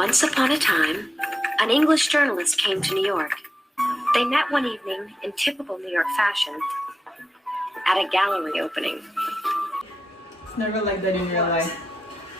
Once upon a time, an English journalist came to New York. They met one evening in typical New York fashion at a gallery opening. It's never like that in real life.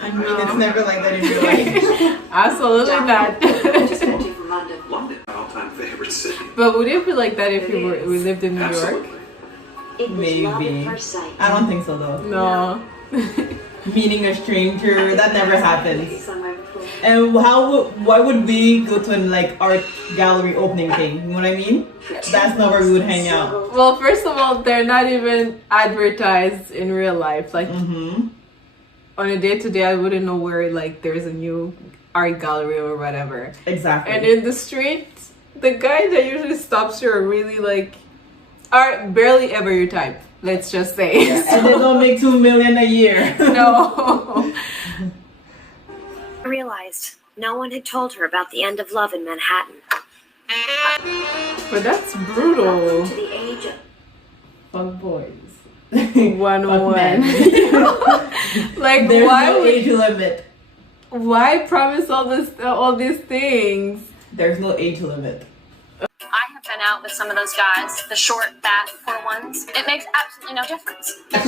I mean, it's never like that in real life. Absolutely not. Just got you from London. London, my all-time favorite city. But would it be like that if we lived in New York? Absolutely. It was love Maybe. at first sight. I don't think so though. No. Meeting a stranger, that never happens. Somewhere before. And why would we go to an like art gallery opening thing? You know what I mean? That's not where we would hang out. Well, first of all, they're not even advertised in real life. Like on a day-to-day, I wouldn't know where like there's a new art gallery or whatever. Exactly. And in the street, the guy that usually stops you are really like are barely ever your type. Let's just say. Yeah, and they don't make $2 million a year. No. I realized no one had told her about the end of love in Manhattan. But that's brutal. To the age of Fuck boys. 101. Like There's why no would age limit. why promise all these things? There's no age limit. I have been out with some of those guys, the short, fat, poor ones. It makes absolutely no difference. That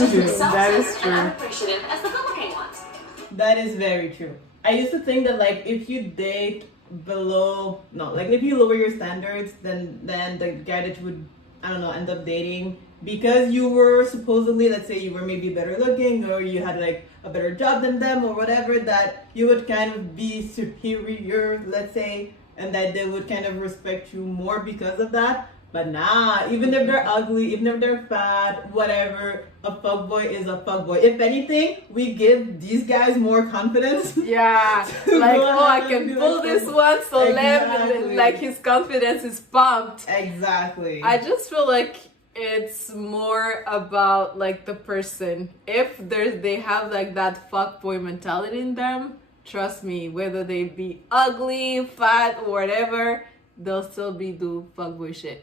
is true. Unappreciative as the good-looking ones. That is very true. I used to think that like if you date below if you lower your standards, then the guy that you would end up dating because you were supposedly, let's say you were maybe better looking or you had like a better job than them or whatever, that you would kind of be superior, let's say, and that they would kind of respect you more because of that. But nah, even if they're ugly, even if they're fat, whatever, a fuckboy is a fuckboy. If anything, we give these guys more confidence. Yeah, like I can pull this one, so Exactly. like his confidence is pumped. Exactly. I just feel like it's more about like the person. If they have like that fuckboy mentality in them, trust me, whether they be ugly, fat, or whatever, they'll still be do fuckboy shit.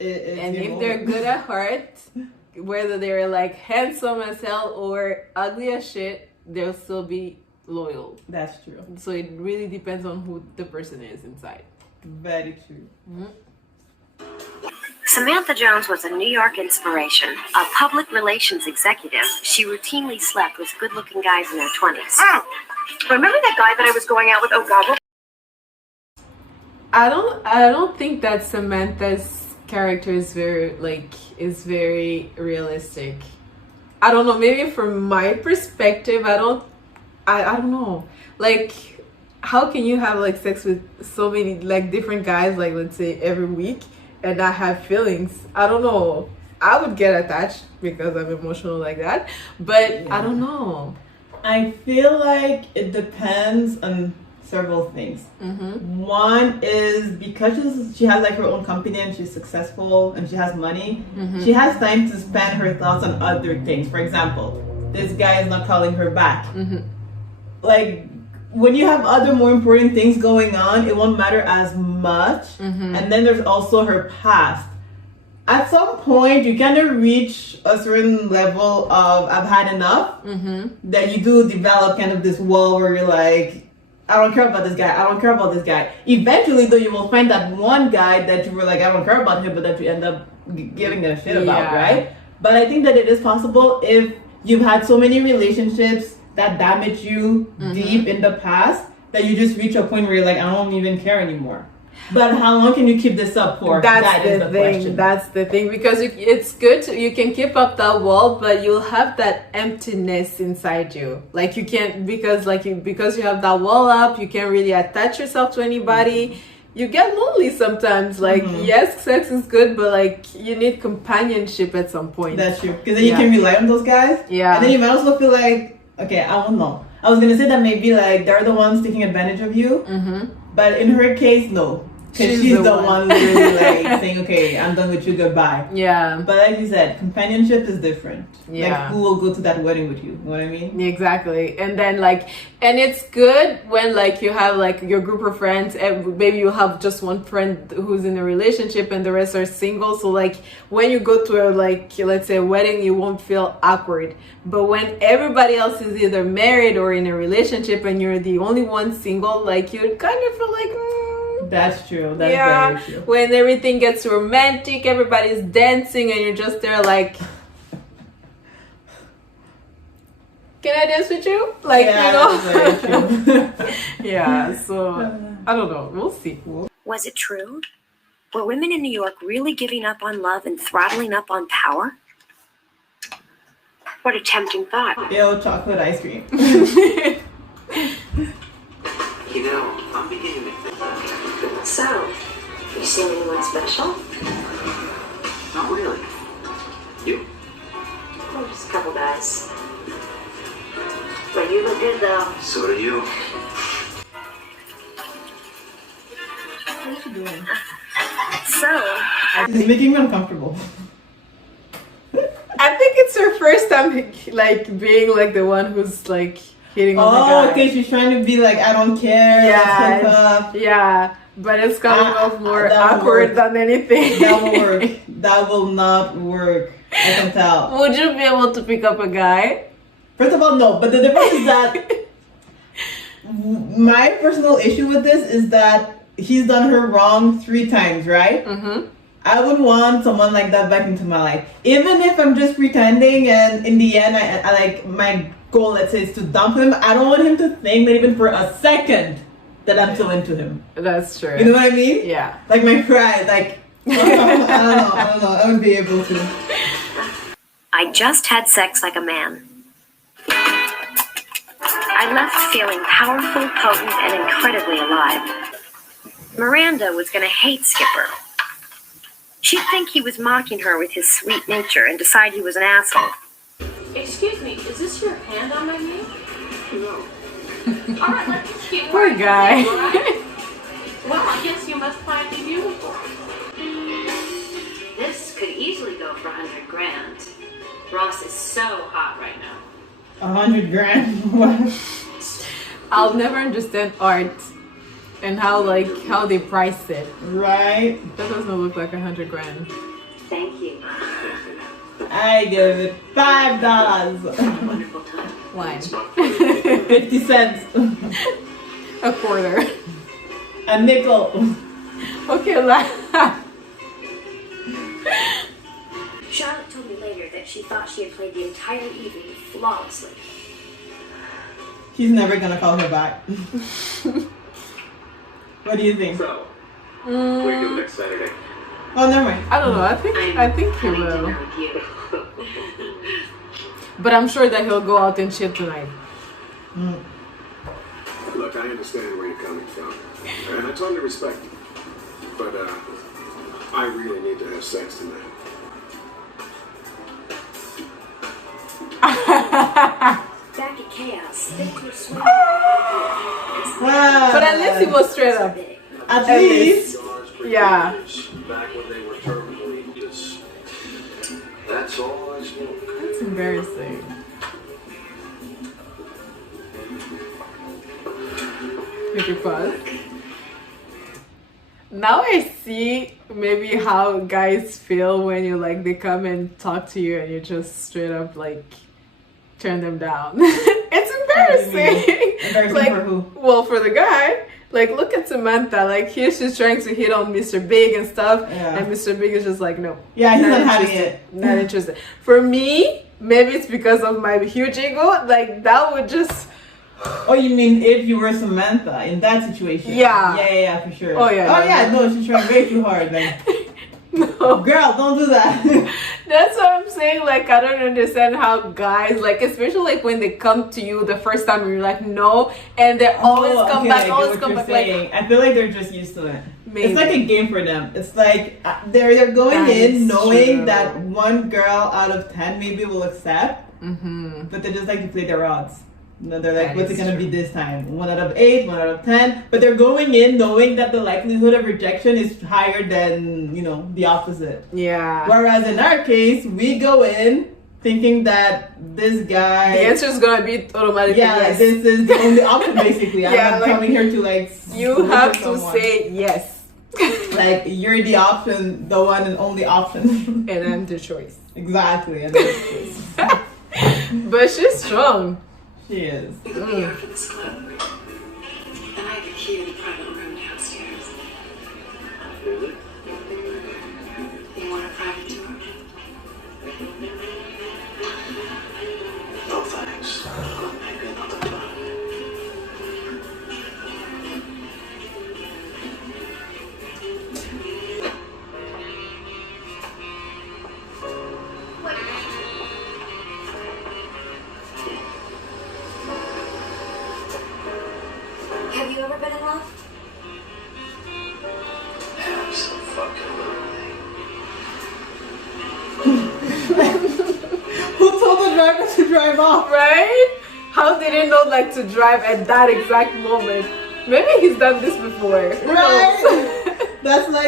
And if they're good at heart, whether they're like handsome as hell or ugly as shit, they'll still be loyal. That's true. So it really depends on who the person is inside. Very true. Samantha Jones was a New York inspiration. A public relations executive, she routinely slept with good-looking guys in their 20s. Remember that guy that I was going out with? Oh God. I don't think that Samantha's character is very realistic. I don't know, maybe from my perspective, I don't know. Like, how can you have like sex with so many like different guys, like let's say every week, and not have feelings? I don't know. I would get attached because I'm emotional like that, but yeah. I don't know. I feel like it depends on several things. One is because she has like her own company and she's successful and she has money, she has time to spend her thoughts on other things. For example, this guy is not calling her back. Like when you have other more important things going on, it won't matter as much. And then there's also her past. At some point, you kind of reach a certain level of I've had enough, that you do develop kind of this wall where you're like, I don't care about this guy. I don't care about this guy. Eventually, though, you will find that one guy that you were like, I don't care about him, but that you end up giving a shit about, right? But I think that it is possible if you've had so many relationships that damage you deep in the past that you just reach a point where you're like, I don't even care anymore. But how long can you keep this up for? That's the thing. question. That's the thing, because it's good you can keep up that wall, but you'll have that emptiness inside you. Like you can't, because you have that wall up, you can't really attach yourself to anybody. You get lonely sometimes. Like yes, sex is good, but like you need companionship at some point. That's true, because then you can rely on those guys. Yeah, and then you might also feel like, okay, I don't know. I was gonna say that maybe like they're the ones taking advantage of you, but in her case, no. Because she's the one literally like saying, okay, I'm done with you, goodbye. Yeah. But like you said, companionship is different. Yeah. Like, who will go to that wedding with you? You know what I mean? Exactly. And then like, and it's good when like you have like your group of friends and maybe you have just one friend who's in a relationship and the rest are single. So like when you go to a like, let's say a wedding, you won't feel awkward. But when everybody else is either married or in a relationship and you're the only one single, like you kind of feel like, That's true. That's yeah, very true. when everything gets romantic, everybody's dancing and you're just there like, can I dance with you? Like, yeah, you know? that's very true. Yeah, so I don't know. We'll see. Was it true? Were women in New York really giving up on love and throttling up on power? What a tempting thought. Yo, chocolate ice cream. You know, I'm beginning to think. So, you see anyone special? Not really. You? Oh, just a couple guys. But you look good though. So do you. What you doing? So, It's making me uncomfortable. I think it's her first time like being like the one who's like hitting on the Oh, guy. okay, she's trying to be like, I don't care. let's hook up. Yeah, but it's coming off more that won't awkward work. than anything. That won't work. That will not work. I can tell. Would you be able to pick up a guy? First of all, no. But the difference is that my personal issue with this is that he's done her wrong 3 times, right? Mm-hmm. I would want someone like that back into my life. Even if I'm just pretending and in the end, I like my goal, let's say, is to dump him. I don't want him to think that even for a second that I'm still into him. That's true. You know what I mean? Yeah. Like my pride, like, I don't know. I wouldn't be able to. I just had sex like a man. I left feeling powerful, potent, and incredibly alive. Miranda was gonna hate Skipper. She'd think he was mocking her with his sweet nature and decide he was an asshole. Excuse me, is this your hand on my knee? No. All right, let's just get Poor working, guy. all right? Well, I guess you must find me beautiful. This could easily go for $100,000. Ross is so hot right now. 100 grand. What? I'll never understand art and how they price it. Right? That doesn't look like $100,000. Thank you. I give it $5. Wonderful time. Line. 50 cents. A quarter. A nickel. Okay, line. Charlotte told me later that she thought she had played the entire evening flawlessly. He's never gonna call her back. What do you think? So, what are you doing next Saturday? Oh, never mind. I don't know. I think he Having will. dinner with you. But I'm sure that he'll go out and shit tonight. Look, I understand where you're coming from. And I totally respect you. But, I really need to have sex tonight. Back at Chaos, things were sweet. Ah, But at least he was straight up. at least. Yeah. Back when they were terminally just... That's all I smoke. That's embarrassing. Make it pause. Now I see maybe how guys feel when you they come and talk to you and you just straight up turn them down. It's embarrassing. Embarrassing for who? Well, for the guy. Look at Samantha. Here she's trying to hit on Mr. Big and stuff, Yeah. and Mr. Big is just no. Yeah, he's not having interested. it. Not interested. For me, maybe it's because of my huge ego. That would just. Oh, you mean if you were Samantha in that situation? Yeah. Yeah, for sure. Oh, yeah, Oh, no, yeah, no, she's trying way too hard. No. Girl, don't do that. That's what I'm saying. I don't understand how guys, especially when they come to you the first time and you're no, and they always come okay, back, I get always what come you're back. saying. I feel like they're just used to it. Maybe. It's like a game for them. It's like they're going That is in knowing true. that one girl out of 10 maybe will accept, Mm-hmm. but they just like to play their odds. No, they're like, That what's it is gonna true. be this time? 1 out of 8, 1 out of 10. But they're going in knowing that the likelihood of rejection is higher than, the opposite. Yeah. Whereas in our case, we go in thinking that this guy. The answer is gonna be automatically Yeah, yes. this is the only option basically. I'm Yeah, not like, coming here to You look have for to someone. say yes. Like, you're the option, the one and only option. And I'm the choice. Exactly. And that's But she's strong. she is. We could be here for this club. And I have a key to the private room downstairs. Really? You want a private tour? No thanks. Maybe another time. Have you ever been in love? Absolutely. Who told the driver to drive off? Right? How did he know like to drive at that exact moment? Maybe he's done this before. Who Right? knows? That's the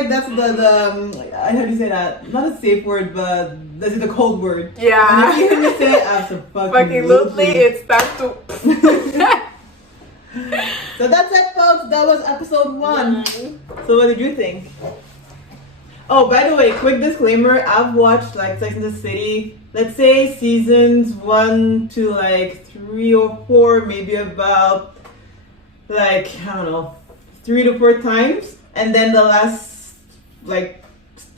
how do you say that? Not a safe word, but this is the code word. Yeah. And if you hear me say Absolutely, it's time to. So that's it, folks. That was episode 1. So what did you think? Oh, by the way, quick disclaimer. I've watched like Sex and the City, let's say seasons 1 to like 3 or 4, maybe about like, I don't know, 3 to 4 times. And then the last like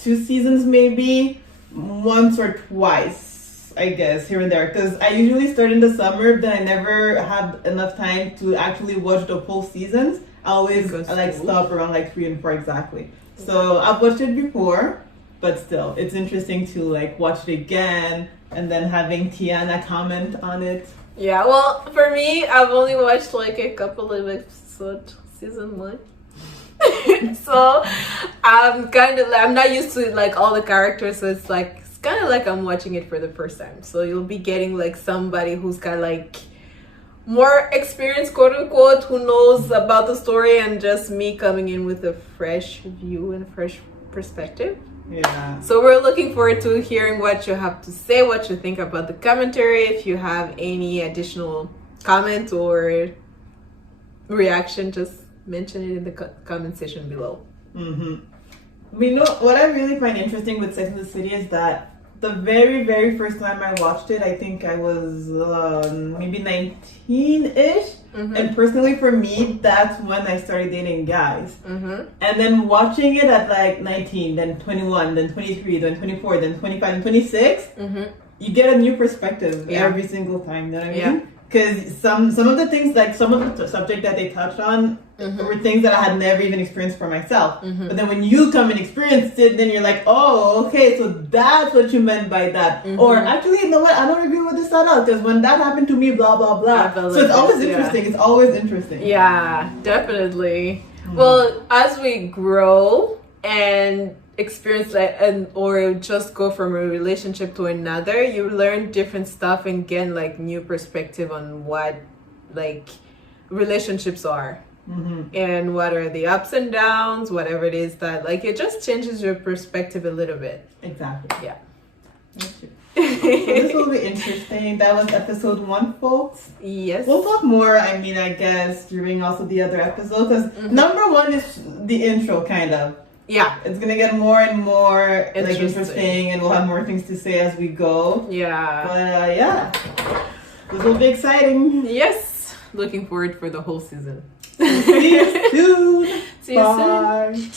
2 seasons maybe once or twice, I guess, here and there. Because I usually start in the summer, but I never have enough time to actually watch the full seasons. I always Because like school. stop around like 3 and 4 exactly. So I've watched it before, but still, it's interesting to like watch it again and then having Tiana comment on it. Yeah, well, for me, I've only watched like a couple of episodes, season 1. So I'm not used to like all the characters, so it's kind of like I'm watching it for the first time. So you'll be getting like somebody who's kind of like more experienced, quote unquote, who knows about the story, and just me coming in with a fresh view and fresh perspective. Yeah. So we're looking forward to hearing what you have to say, what you think about the commentary. If you have any additional comment or reaction, just mention it in the comment section below. You know what I really find interesting with Sex and the City is that the very, very first time I watched it, I think I was maybe 19-ish. And personally for me, that's when I started dating guys. And then watching it at like 19, then 21, then 23, then 24, then 25, and 26, you get a new perspective every single time, you know what I mean? Yeah. Because some of the things, like some of the subject that they touched on were things that I had never even experienced for myself. But then when you come and experience it, then you're like, oh, okay, so that's what you meant by that. Or actually, you know what? I don't agree with this at all, because when that happened to me, blah, blah, blah. I felt So it's like always this, interesting. It's always interesting. Yeah, definitely. Well, as we grow and experience or just go from a relationship to another, you learn different stuff and get like new perspective on what like relationships are. And what are the ups and downs, whatever it is that like it just changes your perspective a little bit. Exactly. Yeah. That's true. So this will be interesting. That was episode 1, folks. Yes. We'll talk more, I guess, during also the other episodes. Because number 1 is the intro, kind of. Yeah. It's going to get more and more Interesting. interesting, and we'll have more things to say as we go. Yeah. But yeah, this will be exciting. Yes. Looking forward for the whole season. See you soon. See you soon. Bye.